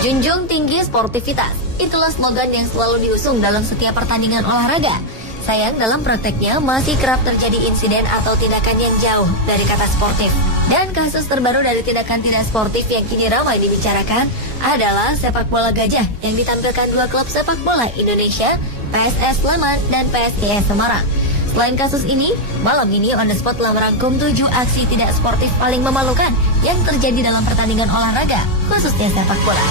Junjung tinggi sportivitas, itulah slogan yang selalu diusung dalam setiap pertandingan olahraga. Sayang, dalam prakteknya masih kerap terjadi insiden atau tindakan yang jauh dari kata sportif. Dan kasus terbaru dari tindakan tidak sportif yang kini ramai dibicarakan adalah sepak bola gajah yang ditampilkan dua klub sepak bola Indonesia, PSS Sleman dan PSIS Semarang. Selain kasus ini, malam ini On The Spot telah merangkum 7 aksi tidak sportif paling memalukan yang terjadi dalam pertandingan olahraga, khususnya sepak bola.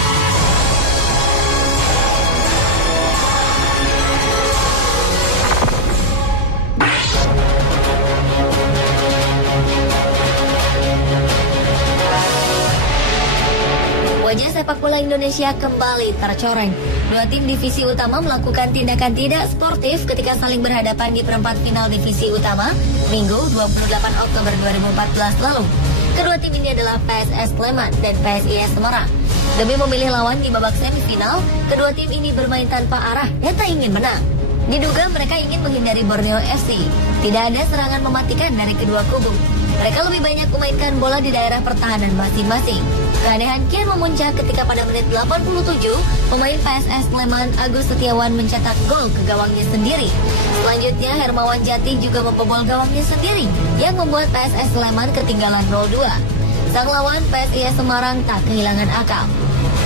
Wajah sepak bola Indonesia kembali tercoreng. Dua tim divisi utama melakukan tindakan tidak sportif ketika saling berhadapan di perempat final divisi utama Minggu 28 Oktober 2014 lalu. Kedua tim ini adalah PSS Sleman dan PSIS Semarang. Demi memilih lawan di babak semifinal, kedua tim ini bermain tanpa arah dan tak ingin menang. Diduga mereka ingin menghindari Borneo FC. Tidak ada serangan mematikan dari kedua kubu. Mereka lebih banyak memainkan bola di daerah pertahanan masing-masing. Keanehan kian memuncak ketika pada menit 87, pemain PSS Sleman Agus Setiawan mencetak gol ke gawangnya sendiri. Selanjutnya Hermawan Jati juga membobol gawangnya sendiri, yang membuat PSS Sleman ketinggalan 0-2. Sang lawan PSIS Semarang tak kehilangan akal.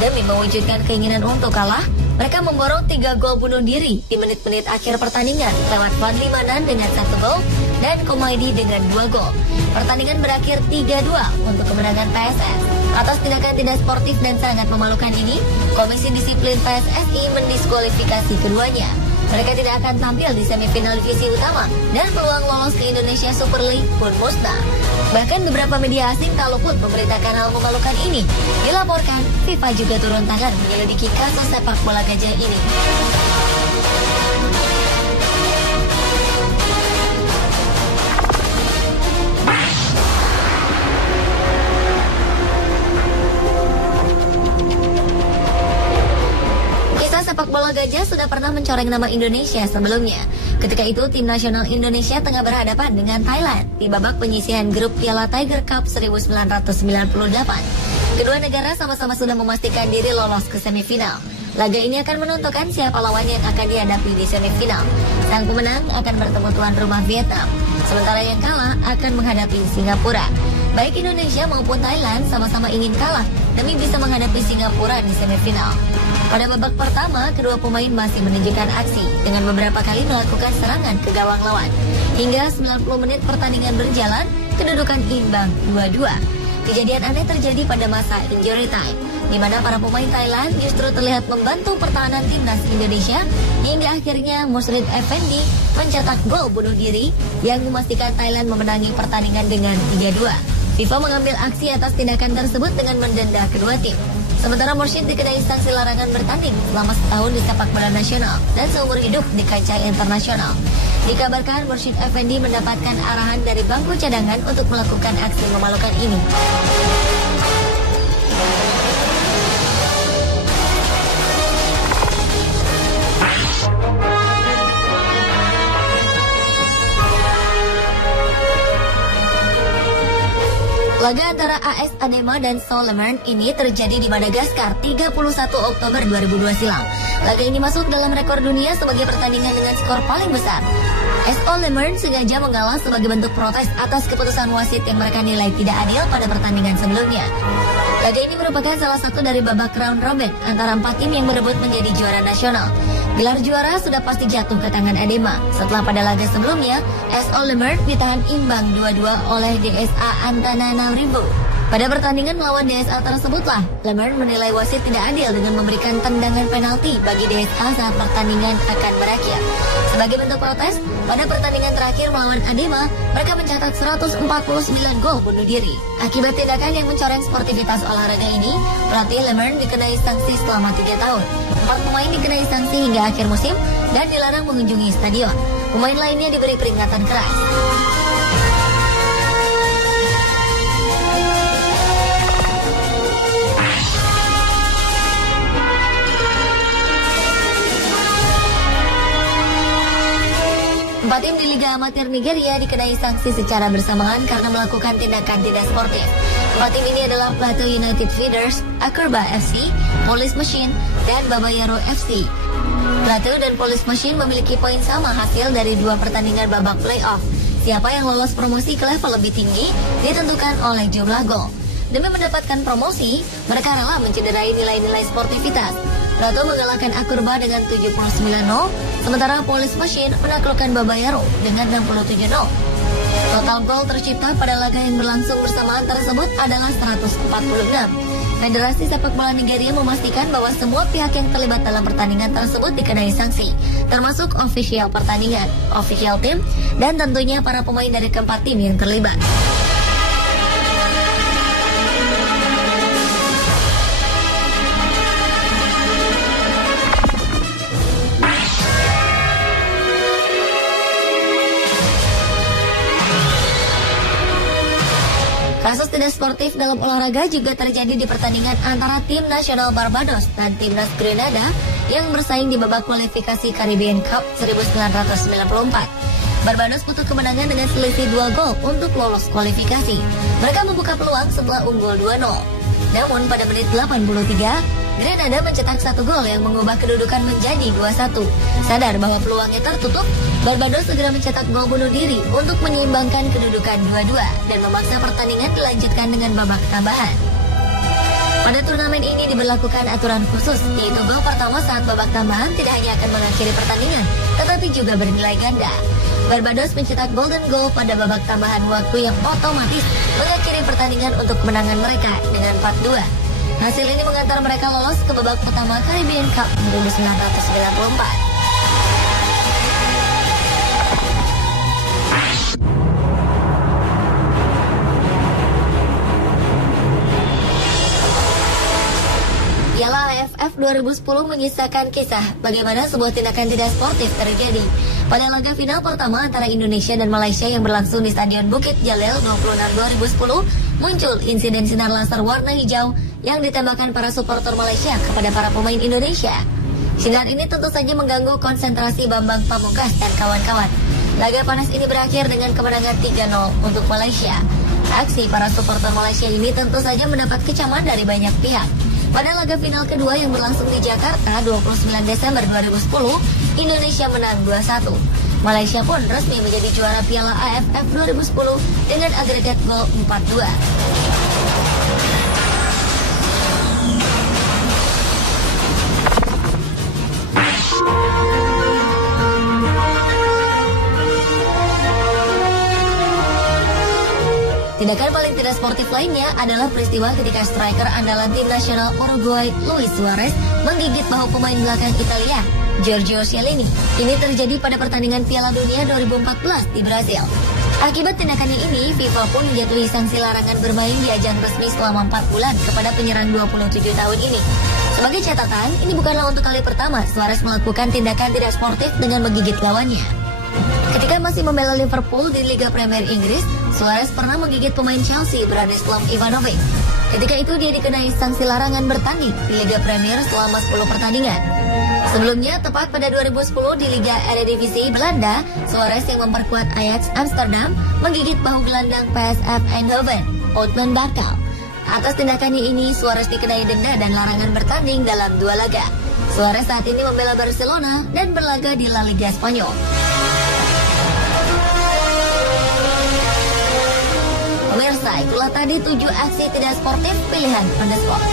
Demi mewujudkan keinginan untuk kalah, mereka memborong 3 gol bunuh diri di menit-menit akhir pertandingan lewat Fadli Manan dengan 1 gol dan Komaidi dengan 2 gol. Pertandingan berakhir 3-2 untuk kemenangan PSS. Atas tindakan tidak sportif dan sangat memalukan ini, Komisi Disiplin PSSI mendiskualifikasi keduanya. Mereka tidak akan tampil di semifinal divisi utama dan peluang lolos ke Indonesia Super League pun musnah. Bahkan beberapa media asing tak luput memberitakan hal memalukan ini. Dilaporkan, FIFA juga turun tangan menyelidiki kasus sepak bola gajah ini. Sepak bola gajah sudah pernah mencoreng nama Indonesia sebelumnya. Ketika itu, tim nasional Indonesia tengah berhadapan dengan Thailand di babak penyisihan grup Piala Tiger Cup 1998. Kedua negara sama-sama sudah memastikan diri lolos ke semifinal. Laga ini akan menentukan siapa lawan yang akan dihadapi di semifinal. Sang pemenang akan bertemu tuan rumah Vietnam, sementara yang kalah akan menghadapi Singapura. Baik Indonesia maupun Thailand sama-sama ingin kalah demi bisa menghadapi Singapura di semifinal. Pada babak pertama, kedua pemain masih menunjukkan aksi dengan beberapa kali melakukan serangan ke gawang lawan. Hingga 90 menit pertandingan berjalan, kedudukan imbang 2-2. Kejadian aneh terjadi pada masa injury time, di mana para pemain Thailand justru terlihat membantu pertahanan timnas Indonesia hingga akhirnya Musrid Effendi mencetak gol bunuh diri yang memastikan Thailand memenangi pertandingan dengan 3-2. FIFA mengambil aksi atas tindakan tersebut dengan mendenda kedua tim. Sementara Mursyid dikenai sanksi larangan bertanding selama setahun di sepak bola nasional dan seumur hidup di kancah internasional. Dikabarkan Mursyid Effendi mendapatkan arahan dari bangku cadangan untuk melakukan aksi memalukan ini. Laga antara AS Adema dan Solomon ini terjadi di Madagaskar 31 Oktober 2002 silam. Laga ini masuk dalam rekor dunia sebagai pertandingan dengan skor paling besar. AS Solomon sengaja mengalah sebagai bentuk protes atas keputusan wasit yang mereka nilai tidak adil pada pertandingan sebelumnya. Laga ini merupakan salah satu dari babak round robin antara 4 tim yang berebut menjadi juara nasional. Gelar juara sudah pasti jatuh ke tangan Adema setelah pada laga sebelumnya AS Solomon ditahan imbang 2-2 oleh DSA Antananarivo. Pada pertandingan melawan DSA tersebutlah, Lemern menilai wasit tidak adil dengan memberikan tendangan penalti bagi DSA saat pertandingan akan berakhir. Sebagai bentuk protes, pada pertandingan terakhir melawan Adema, mereka mencatat 149 gol bunuh diri. Akibat tindakan yang mencoreng sportivitas olahraga ini, pelatih Lemern dikenai sanksi selama 3 tahun. 4 pemain dikenai sanksi hingga akhir musim dan dilarang mengunjungi stadion. Pemain lainnya diberi peringatan keras. Empat tim di Liga Amatir Nigeria dikenai sanksi secara bersamaan karena melakukan tindakan tidak sportif. 4 tim ini adalah Plateau United Feeders, Akurba FC, Police Machine, dan Babayaro FC. Ratu dan Police Machine memiliki poin sama hasil dari 2 pertandingan babak playoff. Siapa yang lolos promosi ke level lebih tinggi ditentukan oleh jumlah gol. Demi mendapatkan promosi, mereka rela mencederai nilai-nilai sportivitas. Ratu mengalahkan Akurba dengan 79-0, sementara Police Machine menaklukkan Babayaro dengan 67-0. Total gol tercipta pada laga yang berlangsung bersamaan tersebut adalah 146. Federasi Sepak Bola Nigeria memastikan bahwa semua pihak yang terlibat dalam pertandingan tersebut dikenai sanksi, termasuk ofisial pertandingan, official tim, dan tentunya para pemain dari keempat tim yang terlibat. Kasus tidak sportif dalam olahraga juga terjadi di pertandingan antara tim nasional Barbados dan timnas Grenada yang bersaing di babak kualifikasi Caribbean Cup 1994. Barbados butuh kemenangan dengan selisih 2 gol untuk lolos kualifikasi. Mereka membuka peluang setelah unggul 2-0. Namun pada menit 83, Grenada mencetak 1 gol yang mengubah kedudukan menjadi 2-1. Sadar bahwa peluangnya tertutup, Barbados segera mencetak gol bunuh diri untuk menyeimbangkan kedudukan 2-2 dan memaksa pertandingan dilanjutkan dengan babak tambahan. Pada turnamen ini diberlakukan aturan khusus, yaitu gol pertama saat babak tambahan tidak hanya akan mengakhiri pertandingan, tetapi juga bernilai ganda. Barbados mencetak golden goal pada babak tambahan waktu yang otomatis mengakhiri pertandingan untuk kemenangan mereka dengan 4-2. Hasil ini mengantar mereka lolos ke babak pertama Caribbean Cup 1994. Piala AFF 2010 menyisakan kisah bagaimana sebuah tindakan tidak sportif terjadi. Pada laga final pertama antara Indonesia dan Malaysia yang berlangsung di Stadion Bukit Jalil 26 2010, muncul insiden sinar laser warna hijau yang ditembakkan para supporter Malaysia kepada para pemain Indonesia. Sinar ini tentu saja mengganggu konsentrasi Bambang Pamungkas dan kawan-kawan. Laga panas ini berakhir dengan kemenangan 3-0 untuk Malaysia. Aksi para supporter Malaysia ini tentu saja mendapat kecaman dari banyak pihak. Pada laga final kedua yang berlangsung di Jakarta 29 Desember 2010, Indonesia menang 2-1. Malaysia pun resmi menjadi juara Piala AFF 2010 dengan agregat gol 4-2. Tindakan paling tidak sportif lainnya adalah peristiwa ketika striker andalan tim nasional Uruguay Luis Suarez menggigit bahu pemain belakang Italia, Giorgio Chiellini. Ini terjadi pada pertandingan Piala Dunia 2014 di Brasil. Akibat tindakannya ini, FIFA pun menjatuhi sanksi larangan bermain di ajang resmi selama 4 bulan kepada penyerang 27 tahun ini. Sebagai catatan, ini bukanlah untuk kali pertama Suarez melakukan tindakan tidak sportif dengan menggigit lawannya. Ketika masih membela Liverpool di Liga Premier Inggris, Suarez pernah menggigit pemain Chelsea Branislav Ivanovic. Ketika itu dia dikenai sanksi larangan bertanding di Liga Premier selama 10 pertandingan. Sebelumnya, tepat pada 2010 di Liga Eredivisie Belanda, Suarez yang memperkuat Ajax Amsterdam menggigit bahu gelandang PSV Eindhoven, Oudman Bakal. Atas tindakannya ini, Suarez dikenai denda dan larangan bertanding dalam 2 laga. Suarez saat ini membela Barcelona dan berlaga di La Liga Spanyol. Pemirsa, itulah tadi 7 aksi tidak sportif pilihan Anda Sport.